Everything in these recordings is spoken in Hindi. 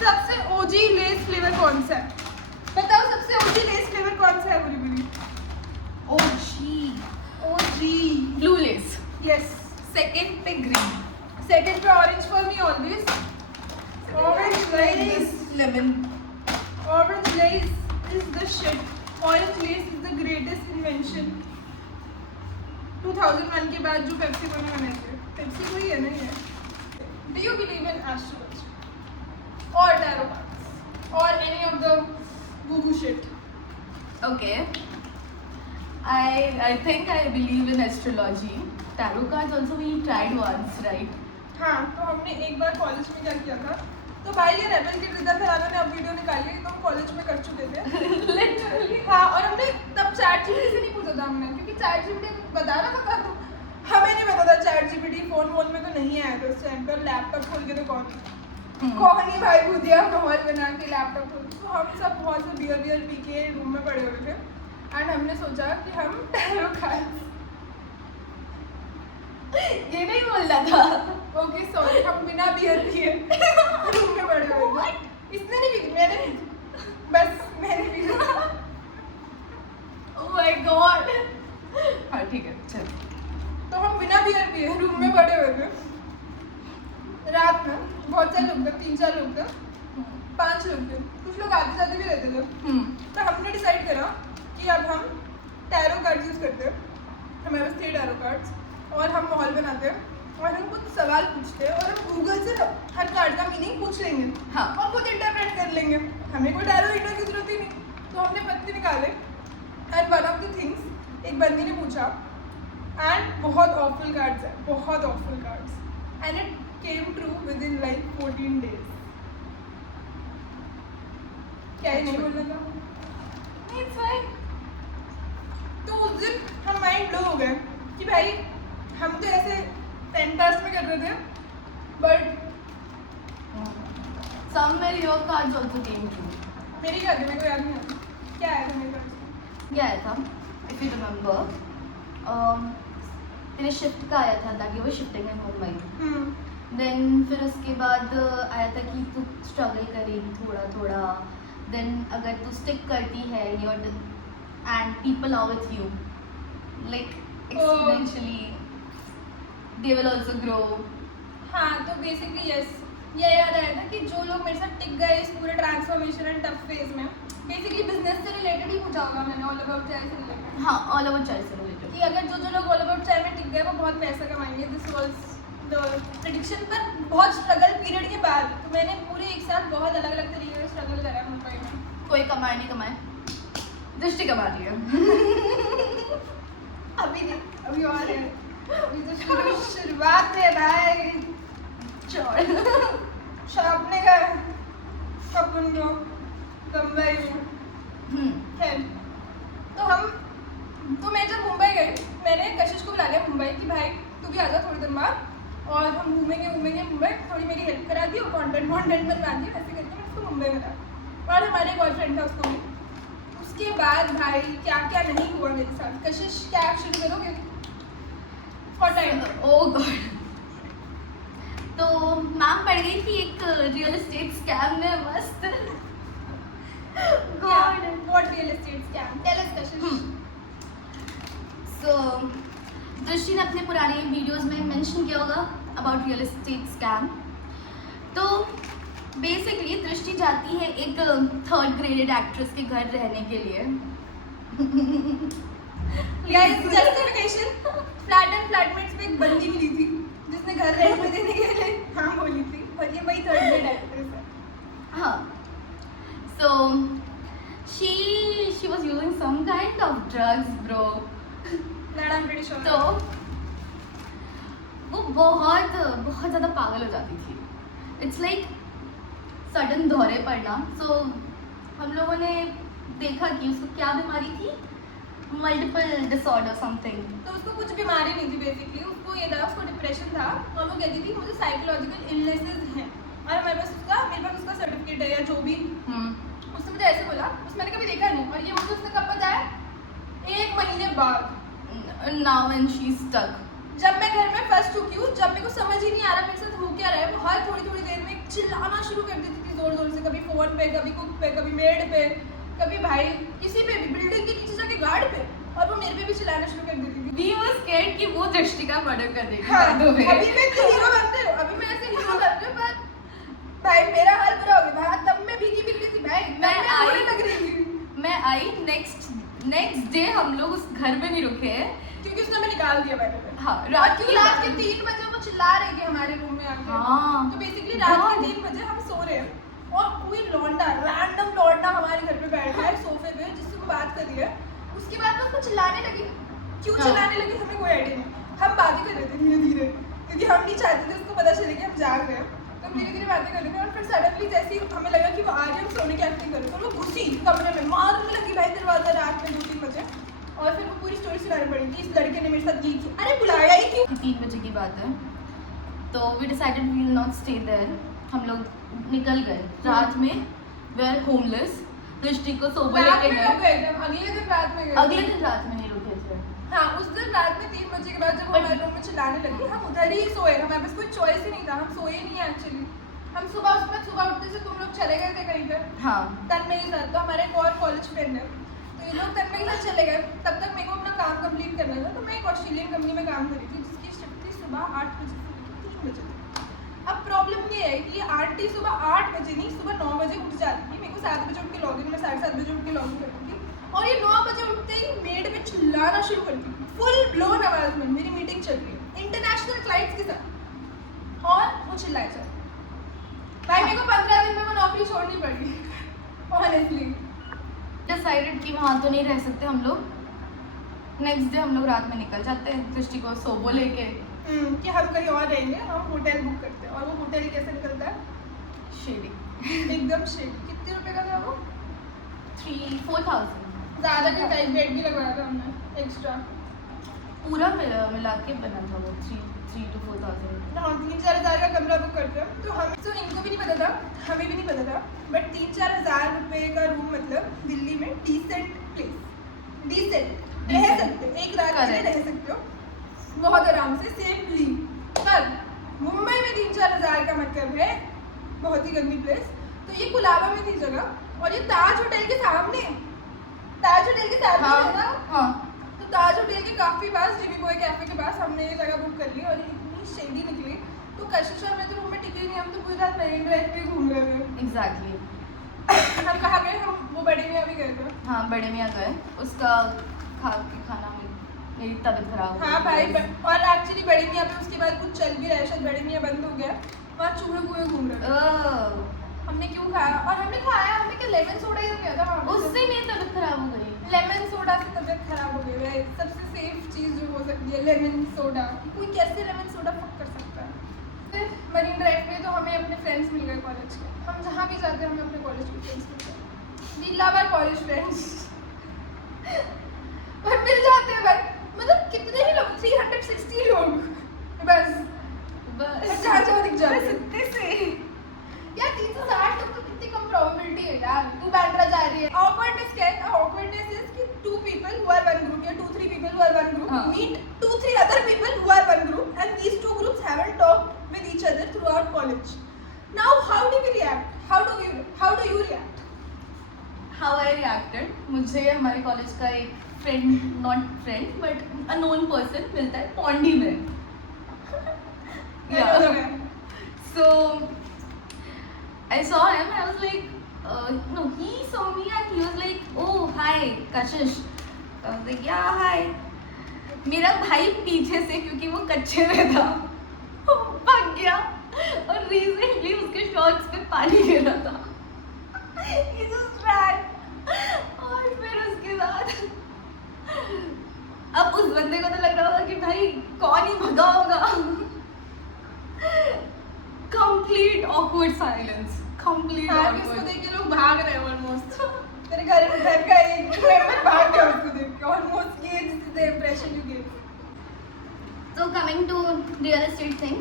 सबसे ओजी लेस फ्लेवर कौन सा है? बताओ सबसे ओजी लेस फ्लेवर कौन सा है बुलबुली? ओजी ब्लू लेस, यस। सेकंड पे ग्रीन, सेकंड पे orange for me always. Orange less, lemon. Orange less is the shit. Orange less is the greatest invention 2001 के बाद जो पेप्सिको ने बनाई है। पेप्सिको ही है ना ये? Do you believe in astrology और टैरो कार्ड्स और any of the woo-woo shit? Okay. I think I believe in astrology. Tarot cards also we tried once, right? हाँ, तो हमने एक बार कॉलेज में क्या किया था, तो भाई ये रेबल की रिदा फराना ने अब वीडियो निकाली है, तो हम कॉलेज में कर चुके थे लिटरली। हाँ, और हमने तब चैट जीपीटी से नहीं पूछा था हमने, क्योंकि चैट जीपीटी बता रहा था तो हमें नहीं पता था। चैट जीपीटी फोन में तो नहीं आया था उस टाइम पर। लैपटॉप खोल के तो कौन ही भाई भूतिया माहौल बना के लैपटॉप खोल। तो हम सब बहुत से बियर पी के रूम में पड़े हुए थे एंड हमने सोचा कि हम टैरो कार्ड्स, ये नहीं बोलना था। ओके सॉरी, हम बिना बियर पिए रूम में पड़े हुए थे। इसने नहीं पी, मैंने बस मैंने पी। Oh my God. हाँ ठीक है, चल। तो हम बिना बियर पिए रूम में पड़े हुए थे रात में। बहुत सारे लोग थे, 3-4 लोग थे, 5 लोग थे, कुछ लोग आते जाते भी रहते थे। तो हमने डिसाइड करा कि अब हम टैरो कार्ड्स यूज करते हैं। हमारे पास 3 टैरो कार्ड्स और हम माहौल बनाते हैं और हम कुछ सवाल पूछते हैं और हम गूगल से हर कार्ड का मीनिंग पूछ लेंगे। हाँ। और खुद इंटरप्रेट कर लेंगे। हमें कोई टैरो रीडर की जरूरत ही नहीं। तो हमने पत्ते निकाले and one of the things एक बंदी ने पूछा एंड बहुत ऑफुल कार्ड्स है, बहुत awful cards and it came true with in like 14 days। क्या ही नहीं बोलना था? It's fine. तो उस दिन हम माइंड ब्लो हो गए कि भाई हम तो ऐसे टाइम पास में कर रहे थे but Somewhere your cards also came true. मेरी क्या थी, मेरे को याद नहीं आता क्या आया था मेरे पास। क्या आया था? If you remember, तेरे शिफ्ट का आया था that you were shifting in Mumbai. Then फिर उसके बाद आया था कि तू स्ट्रगल करेगी थोड़ा थोड़ा, देन अगर तू स्टिक करती है your end people are with you like exponentially they will also grow. हाँ, तो बेसिकली यस, ये याद आया था कि जो लोग मेरे साथ टिक गए इस पूरे ट्रांसफॉर्मेशन एंड टफ फेज में, बेसिकली बिजनेस से रिलेटेड ही पूछा होगा मैंने, ऑल अबाउट चाय से रिलेटेड। हाँ, ऑल ओवर चाय से रिलेटेड कि अगर जो लोग ऑल अबाउट चाय में टिक गए वो बहुत पैसा कमाएंगे। This was the prediction. पर बहुत स्ट्रगल पीरियड के बाद तो मैंने पूरे एक साथ बहुत अलग अलग तरीके से स्ट्रगल करा है मुंबई में। कोई कमाए नहीं कमाए, दृष्टि कमा रही है। अभी नहीं, अभी और है, अभी तो शुरुआत है भाई। छापने का अपन को बम्बई में। खैर, तो मैं जब मुंबई गई मैंने कशिश को बुला लिया मुंबई कि भाई तू भी आ जा थोड़ी देर बाद और हम घूमेंगे मुंबई। थोड़ी मेरी हेल्प करा दी और कंटेंट बनवा दी, ऐसे करके मैं उसको मुंबई में ला। और हमारे बॉयफ्रेंड था उसको भी। उसके बाद भाई क्या क्या नहीं हुआ मेरे साथ। कशिश क्या आप शुरू करोगे? For time. Oh God. तो मैम पड़ गई थी एक रियल एस्टेट स्कैम में मस्त। God, what real estate scam? Tell us Kashish. So दृष्टि ने अपने पुराने वीडियोस में मेंशन किया होगा अबाउट रियल एस्टेट स्कैम। तो बेसिकली दृष्टि जाती है एक 3rd ग्रेडेड एक्ट्रेस के घर रहने के लिए। Guys, justification, flat and flatmates में एक बंदी मिली थी जिसने घर रेंट में देने के लिए हाँ बोली थी, और ये वही 3rd ग्रेड एक्ट्रेस है। हाँ, so she was using some kind of drugs bro। That I'm pretty sure। तो वो बहुत बहुत ज़्यादा पागल हो जाती थी। इट्स लाइक सडन दौरे पड़ना। सो हम लोगों ने देखा कि उसको क्या बीमारी थी, मल्टीपल डिसऑर्डर समथिंग। तो उसको कुछ बीमारी नहीं थी बेसिकली, उसको ये था, उसको डिप्रेशन था और वो कहती थी मुझे साइकोलॉजिकल इलनेसेस हैं और मेरे पास उसका सर्टिफिकेट है या जो भी। उसने मुझे ऐसे बोला, मैंने कभी देखा नहीं, और ये मुझे उसने कब बताया? 1 महीने बाद। नाउ व्हेन शी स्टक, जब मैं घर में फंस चुकी हूँ, जब मेरे को समझ ही नहीं आ रहा मेरे साथ हो क्या रहा है, वो हर थोड़ी थोड़ी देर में चिल्लाना शुरू कर देती थी जोर जोर से, कभी फोन पे, कभी कुक पे, कभी मेड पे, कभी भाई किसी पे भी, बिल्डिंग के नीचे जाके गार्ड पे, और वो मेरे पे भी चिल्लाना शुरू कर देती थी। We were scared कि वो दृष्टि का मर्डर कर देगी। हाँ, by the way। अभी मैं तो हीरो बनते हो, अभी मैं ऐसे हीरो बनते हूँ, पर भाई मेरा हाल बुरा हो गया भाई, तब मैं भीगी बिल्ली थी भाई, मैं आई लग रही थी मैं आई नेक्स्ट डे हम लोग उस घर में नहीं रुके हैं क्योंकि उसने हमें निकाल दिया बैठे पे। हाँ रात क्योंकि रात के 3 बजे वो चिल्ला रही थी हमारे रूम में आके। हाँ। तो बेसिकली रात के 3 बजे हम सो रहे हैं और कोई लौंडा, रैंडम लौंडा हमारे घर पे बैठा है सोफे पे, जिससे वो बात कर रही है। उसके बाद वो उसको चिल्लाने लगी। क्यों हाँ। चिल्लाने लगी हमें कोई आइडिया नहीं। हम बातें कर रहे थे धीरे धीरे, क्योंकि हम नहीं चाहते थे उसको पता चले कि हम जाग रहे हैं। तो हम धीरे धीरे बातें कर रहे थे और फिर सडनली जैसे ही हमें लगा कि वो आ रही है, हम सोने की एक्टिंग कर रहे थे, और वो घुसी कमरे में, मारने लगी भाई दरवाजा रात में 2-3 बजे। और फिर वो पूरी स्टोरी सुनानी पड़ी कि इस लड़के ने मेरे साथ ये किया। अरे बुलाया ही क्यों? 3 बजे की बात है, तो we decided we will not stay there. हम लोग निकल गए रात में, वी आर होमलेस। दृष्टि को सोबा रात लेके में कब गए, गए थे हम? अगले दिन रात में गए। अगले दिन रात में नहीं रुके थे। हाँ, उस दिन रात में 3 बजे के बाद जब वो हमारे रूम में चिल्लाने लगी, हम उधर ही सोए। हमारे पास कोई चॉइस ही नहीं था, हम सोए नहीं एक्चुअली। हम सुबह उठते से तुम लोग चले गए थे कहीं पर हाँ तन्मय के साथ। तो हमारे एक और कॉलेज फ्रेंड है, तो ये लोग तन्मय के साथ चले गए। तब तक मेरे को अपना काम कंप्लीट करना था। तो मैं एक ऑस्ट्रेलियन कंपनी में काम कर रही थी, जिसकी शिफ्ट थी सुबह 8 बजे से 3 बजे तक। अब प्रॉब्लम ये है कि ये आंटी सुबह 8 बजे नहीं, सुबह 9 बजे उठ जाती थी। मेरे को 7 बजे उठ के लॉगिन, मैं 7:30 बजे उठ के लॉगिन करती थी, और ये 9 बजे उठते ही मेड में चिल्लाना शुरू करती थी, फुल ब्लोन आवाज में। मेरी मीटिंग चल रही है इंटरनेशनल क्लाइंट्स के साथ, और वो चिल्लाए जा रही। भाई मेरे को 15 दिन में वो नौकरी छोड़नी पड़ी ऑनेस्टली। डिसाइडेड कि वहाँ तो नहीं रह सकते हम लोग। नेक्स्ट डे हम लोग रात में निकल जाते हैं दृष्टि को सोबो लेके कि हम कहीं और रहेंगे, हम होटल बुक करते हैं। और वो होटल कैसे निकलता है? शेडी एकदम शेडी। कितने रुपए का था वो? 3-4,000 ज़्यादा नहीं था, बेड भी लगवाया था हमने एक्स्ट्रा। पूरा मिला के बना था वो 3 to 4,000। हाँ, 3-4 हज़ार का कमरा बुक करते हैं। तो हम तो इनको भी नहीं पता था, हमें भी नहीं पता था, बट 3-4 हज़ार रुपये का रूम मतलब दिल्ली में डिसेंट प्लेस, डिसेंट रह सकते हो, एक रात के लिए रह सकते हो बहुत आराम से सेफली। पर मुंबई में 3-4 हज़ार का मतलब है बहुत ही गंदी प्लेस। तो ये कुलाबा में थी जगह, और ये ताज होटल के सामने, ताज होटल के सामने हाँ, है ना? हाँ। तो ताज होटल के काफी पास, जिमी बॉय कैफे के पास हमने ये जगह बुक कर ली, और इतनी शेडी निकली। तो कशिश और मैं तो रूम में टिके नहीं, हम तो पूरी रात मरीन ड्राइव पे घूम रहे थे। एग्जैक्टली। हम कहाँ गए? हम वो बड़े मियाँ भी गए थे। हाँ बड़े मियाँ गए, उसका खाना में मेरी तबीयत खराब हो हाँ गई। भाई, और एक्चुअली बड़े मियाँ पे उसके बाद कुछ चल भी रहा है, शायद बड़े मियाँ बंद हो गया, वहाँ चूहे कुए घूम रहे थे। ओह, हमने क्यों खाया? और हमने खाया, हमने क्या लेमन सोडा ही तो किया था वहाँ पे। उससे मेरी तबीयत खराब हो गई। लेमन सोडा से तबीयत खराब हो गई है। सबसे सेफ चीज़ जो हो सकती है लेमन सोडा। कोई कैसे लेमन सोडा फक कर सकता है? फिर मरीन ड्राइव पे तो हमें अपने फ्रेंड्स मिल गए कॉलेज के। हम जहाँ भी जाते हैं हमें अपने कॉलेज के फ्रेंड्स मिलते हैं। We love our college friends. और मिल जाते हैं भाई, मतलब कितने ही लोग, 360 लोग बस जहाँ जहाँ दिख जाते हैं। इतने से यार 360 लोग तो कितनी कम प्रोबेबिलिटी है यार। तू बैंड्रा जा रही है। Awkwardness क्या है? Awkwardness is कि 2 people who are one group या 2-3 people who are one group हाँ. meet 2-3 other people who are one group, and these 2 groups haven't talked with each other throughout college. Now how do we react? How do you react? How I reacted, मुझे हमारे कॉलेज का एक friend, not friend but a known person मिलता है पौंडी में। So I saw him, I was like, no, he saw me and he was like, oh hi Kashish. I was like, yeah hi. मेरा भाई पीछे से, क्योंकि वो कच्चे में था, भाग गया, और रिसेंटली उसके शॉर्ट्स पे पानी गिरा था। He just ran. और फिर उसके बाद अब उस बंदे को तो लग रहा होगा कि भाई कौन ही भगा होगा। कंप्लीट ऑकवर्ड साइलेंस, कंप्लीट हाँ, इसको ऑकवर्ड। देख के लोग भाग रहे हैं ऑलमोस्ट। तेरे घर का एक मेंबर भाग गया उसको देख के ऑलमोस्ट। ये this is the impression you give. तो coming to real estate thing,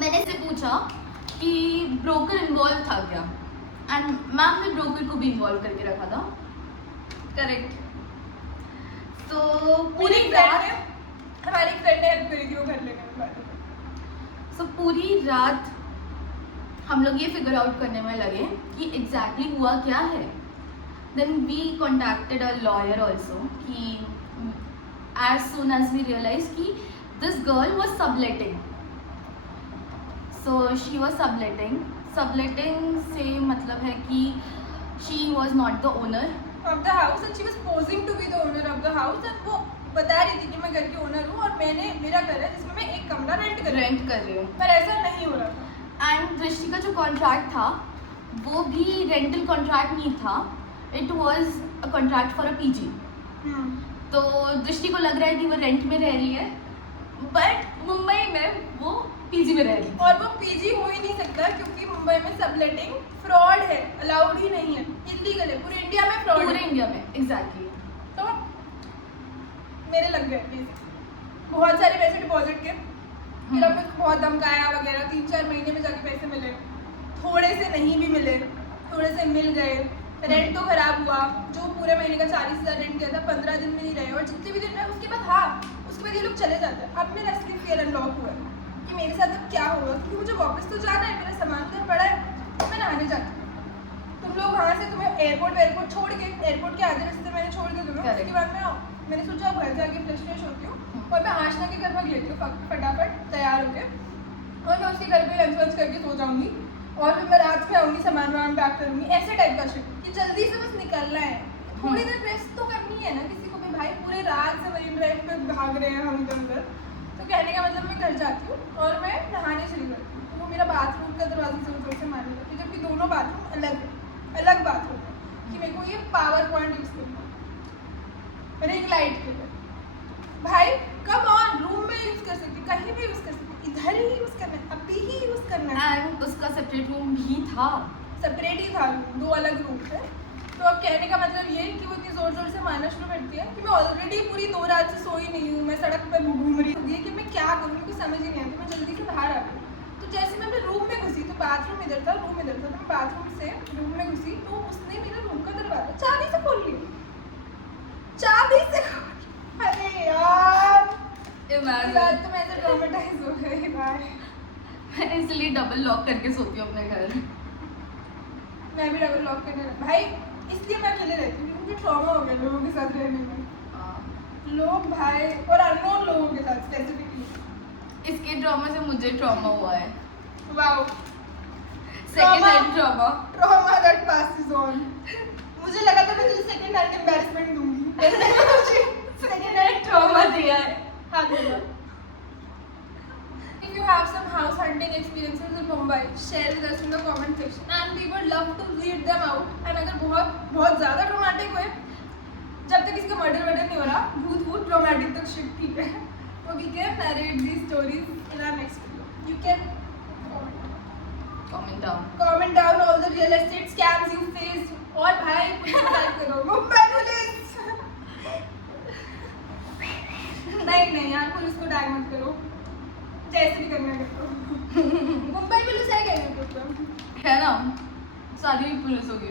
मैंने इससे पूछा कि ब्रोकर इन्वॉल्व था क्या, एंड मैम ने ब्रोकर को भी इन्वॉल्व करके रखा था। करेक्ट। तो पूरी रात, हमारी फ्रेंड ने हेल्प करी थी वो घर लेने में। पूरी रात हम लोग ये फिगर आउट करने में लगे कि एग्जैक्टली हुआ क्या है. Then we contacted a lawyer also कि as soon as we realise कि this girl was subletting. So she was subletting से मतलब है कि she was not the owner of the house and she was posing to be the owner of the house and वो बता रही थी कि मैं घर की ओनर हूँ और मैंने मेरा घर है जिसमें मैं एक कमरा रेंट कर रही हूँ. पर ऐसा नहीं हो रहा था. एंड दृष्टि का जो कॉन्ट्रैक्ट था वो भी रेंटल कॉन्ट्रैक्ट नहीं था. It was a contract for a PG. तो दृष्टि को लग रहा है कि वो रेंट में रह रही है बट मुंबई में वो पीजी में रह रही है. और वो पीजी हो ही नहीं सकता क्योंकि मुंबई में सबलेटिंग फ्रॉड है, अलाउड ही नहीं है, इलीगल है. पूरे इंडिया में फ्रॉड पूरे है. इंडिया में एग्जैक्टली. तो मेरे लग गए बेसिक बहुत सारे पैसे डिपॉजिट के. फिर अब मुझे बहुत धमकाया वगैरह. 3-4 महीने में जाके पैसे मिले, थोड़े से नहीं भी मिले, थोड़े से मिल गए. रेंट तो खराब हुआ. जो पूरे महीने का 40,000 रेंट किया था 15 दिन में नहीं रहे और जितने भी दिन रहे उसके बाद उसके बाद ये लोग चले जाते हैं. अब मेरा असली फियर अनलॉक हुआ है कि मेरे साथ अब क्या होगा क्योंकि मुझे वापस तो जाना है. मेरा सामान घर पड़ा है तो मैं नहाने जाती हूँ. तुम लोग वहाँ से तुम्हें एयरपोर्ट छोड़ के एयरपोर्ट के आधे रास्ते मैंने छोड़ दिया तुम्हें. उसके बाद मैं मैंने सोचा अब घर जाके फ्रेश होती हूँ और मैं आशना के घर भाग लेती हूँ फटाफट तैयार होके और मैं उसके घर पे लंच करके सो जाऊँगी और फिर मैं रात में आऊँगी सामान वामान पैक करूँगी. ऐसे टाइप का शिफ्ट कि जल्दी से बस निकलना है. थोड़ी देर रेस्ट तो करनी है ना किसी को भी. भाई पूरे रात से मरीन ड्राइव पे भाग रहे हैं हम इधर उधर. तो कहने का मतलब मैं घर जाती हूँ और मैं नहाने चली जाती हूँ. तो वो मेरा बाथरूम का दरवाजा जोर से मारने लगती है जबकि दोनों बाथरूम अलग बाथरूम है कि मेरे को ये पावर पॉइंट यूज़ करना है रिंग लाइट के लिए. भाई कम ऑन, रूम में यूज़ कर सकती, कहीं भी यूज़ कर सकती, इधर ही यूज़ करना है, अभी ही यूज़ करना है. एंड उसका सेपरेट रूम भी था. सेपरेट ही था रूम, 2 अलग रूम थे. तो अब कहने का मतलब ये है कि वो इतनी ज़ोर से मारना शुरू करती है कि मैं ऑलरेडी पूरी 2 रात से सोई नहीं हूँ. मैं सड़क पर घूम रही हूँ कि मैं क्या करूँ, मुझे समझ ही नहीं आता. मैं जल्दी से बाहर आ गई. तो जैसे मैं अपने रूम में घुसी तो बाथरूम इधर था, रूम इधर था. तो मैं बाथरूम से रूम में घुसी तो उसने मेरा रूम का दरवाजा चाबी से खोल लिया. चाबी से अरे यार इमेजिन. तो मैं ऐसे ट्रॉमेटाइज हो गई यार. इसलिए डबल लॉक करके सोती हूँ अपने घर. मैं भी डबल लॉक करने भाई इसलिए मैं अकेले रहती हूँ. मुझे ट्रॉमा हो गया लोगों के साथ रहने में. लोग भाई और अननोन लोगों के साथ स्पेसिफिकली. इसके ड्रामा से मुझे ट्रॉमा हुआ है. Wow. Second hand trauma that passes on. मुझे लगा था मैं तुझे सेकंड हैंड एम्बैरेसमेंट दूंगी. मैंने तुझे सेकंड हैंड ट्रॉमा दिया है. हाँ बोलो. If you have some house hunting experiences in Mumbai, share with us in the comment section and we would love to read them out. And अगर बहुत ज़्यादा romantic हुए, जब तक किसी का murder नहीं हो रहा, भूत romantic तक shit ठीक है, तो we can narrate these stories in our next video. You can comment down all the real estate scams you faced. और भाई पुलिस को टाइप करो मुंबई पुलिस. नहीं यार पुलिस को टैग मत करो. जैसे भी करना करो. मुंबई पुलिस है क्या यूट्यूब पे? है ना. सारी पुलिस होगी.